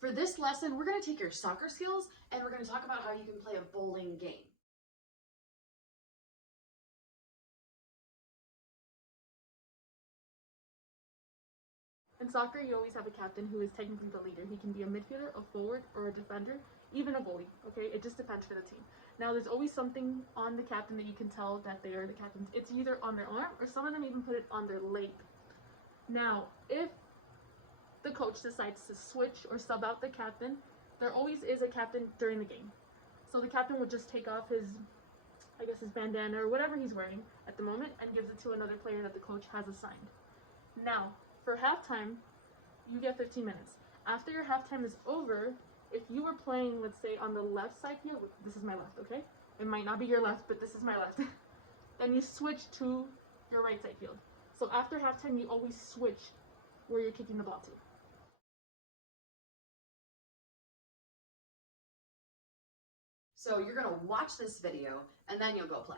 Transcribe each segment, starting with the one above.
For this lesson, we're going to take your soccer skills and we're going to talk about how you can play a bowling game. In soccer, you always have a captain who is technically the leader. He can be a midfielder, a forward, or a defender, even a goalie, okay? It just depends for the team. Now, there's always something on the captain that you can tell that they are the captains. It's either on their arm, or some of them even put it on their leg. Now, if the coach decides to switch or sub out the captain, there always is a captain during the game. So the captain would just take off his, his bandana or whatever he's wearing at the moment and gives it to another player that the coach has assigned. Now, for halftime, you get 15 minutes. After your halftime is over, if you were playing, let's say, on the left side here, this is my left, okay? It might not be your left, but this is my left. Then you switch to your right side field. So after halftime, you always switch where you're kicking the ball to. So you're going to watch this video and then you'll go play.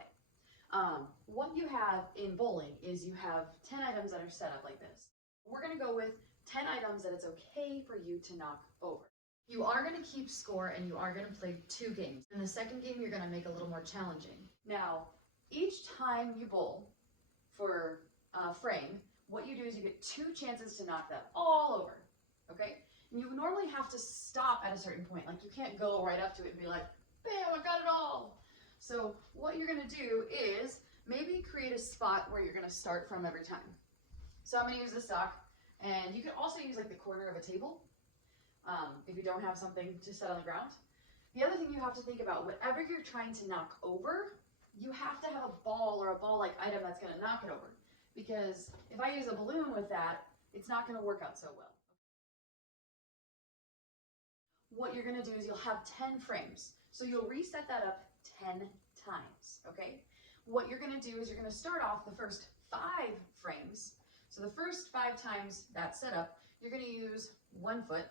What you have in bowling is you have 10 items that are set up like this. We're going to go with 10 items that it's okay for you to knock over. You are going to keep score and you are going to play 2 games. In the second game, you're going to make a little more challenging. Now, each time you bowl for a frame, what you do is you get 2 chances to knock that all over, okay? And you normally have to stop at a certain point. Like, you can't go right up to it and be like, bam, I got it all. So what you're going to do is maybe create a spot where you're going to start from every time. So I'm going to use the stock, and you can also use like the corner of a table if you don't have something to set on the ground. The other thing you have to think about, whatever you're trying to knock over, you have to have a ball or a ball-like item that's going to knock it over. Because if I use a balloon with that, it's not going to work out so well. What you're going to do is you'll have 10 frames. So you'll reset that up 10 times, okay? What you're going to do is you're going to start off the first 5 frames. So the first 5 times that's set up, you're going to use 1 foot,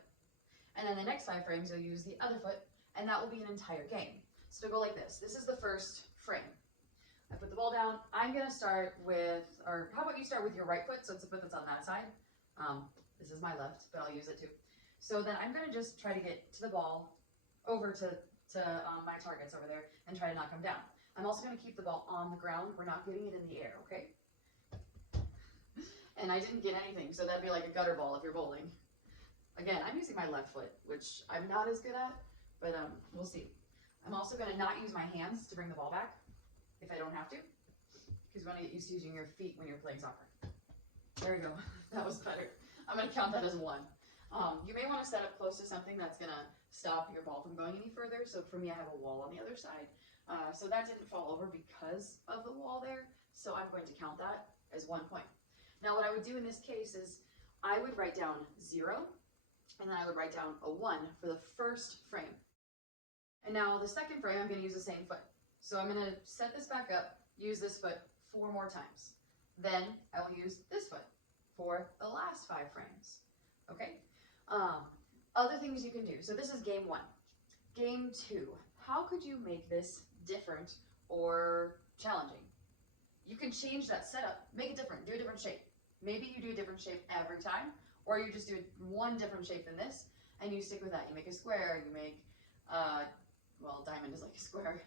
and then the next 5 frames you'll use the other foot, and that will be an entire game. So to go like this. This is the first frame. I put the ball down. I'm going to start with, or how about you start with your right foot, so it's the foot that's on that side. This is my left, but I'll use it too. So then I'm going to just try to get to the ball, over to my targets over there, and try to knock them down. I'm also going to keep the ball on the ground. We're not getting it in the air, okay? And I didn't get anything, so that'd be like a gutter ball if you're bowling. Again, I'm using my left foot, which I'm not as good at, but we'll see. I'm also going to not use my hands to bring the ball back, if I don't have to, because you want to get used to using your feet when you're playing soccer. There we go. That was better. I'm going to count that as 1. You may want to set up close to something that's going to stop your ball from going any further. So for me, I have a wall on the other side. So that didn't fall over because of the wall there. So I'm going to count that as 1 point. Now what I would do in this case is I would write down 0, and then I would write down a 1 for the first frame. And now the second frame, I'm going to use the same foot. So I'm going to set this back up, use this foot 4 more times. Then I will use this foot for the last 5 frames. Okay? Other things you can do. So this is game 1. Game 2. How could you make this different or challenging? You can change that setup. Make it different. Do a different shape. Maybe you do a different shape every time, or you just do one different shape than this, and you stick with that. You make a square. You make, well, diamond is like a square.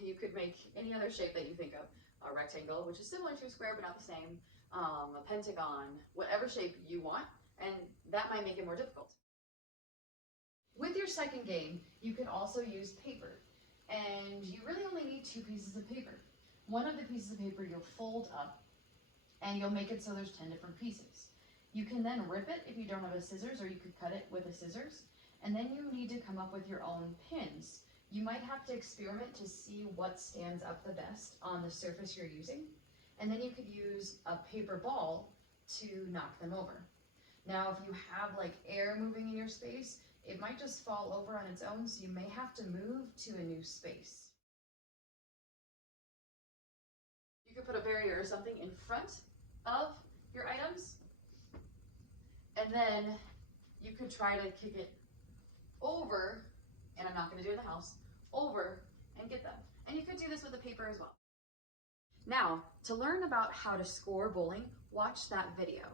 You could make any other shape that you think of. A rectangle, which is similar to a square but not the same. A pentagon. Whatever shape you want. And that might make it more difficult. With your second game, you can also use paper. And you really only need 2 pieces of paper. One of the pieces of paper you'll fold up, and you'll make it so there's 10 different pieces. You can then rip it if you don't have a scissors, or you could cut it with a scissors. And then you need to come up with your own pins. You might have to experiment to see what stands up the best on the surface you're using. And then you could use a paper ball to knock them over. Now, if you have like air moving in your space, it might just fall over on its own, so you may have to move to a new space. You could put a barrier or something in front of your items, and then you could try to kick it over, and I'm not going to do it in the house, over and get them. And you could do this with the paper as well. Now, to learn about how to score bowling, watch that video.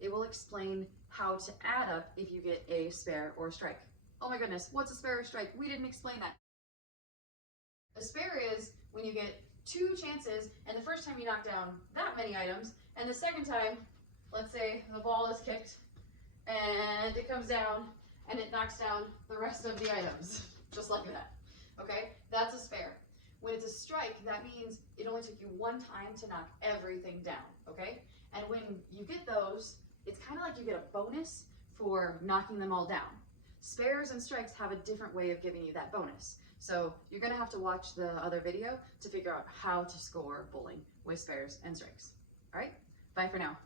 It will explain how to add up if you get a spare or a strike. Oh my goodness, what's a spare or strike? We didn't explain that. A spare is when you get 2 chances, and the first time you knock down that many items, and the second time, let's say the ball is kicked, and it comes down, and it knocks down the rest of the items, just like that, okay? That's a spare. When it's a strike, that means it only took you 1 time to knock everything down, okay? And when you get those, it's kind of like you get a bonus for knocking them all down. Spares and strikes have a different way of giving you that bonus. So you're gonna have to watch the other video to figure out how to score bowling with spares and strikes. All right, bye for now.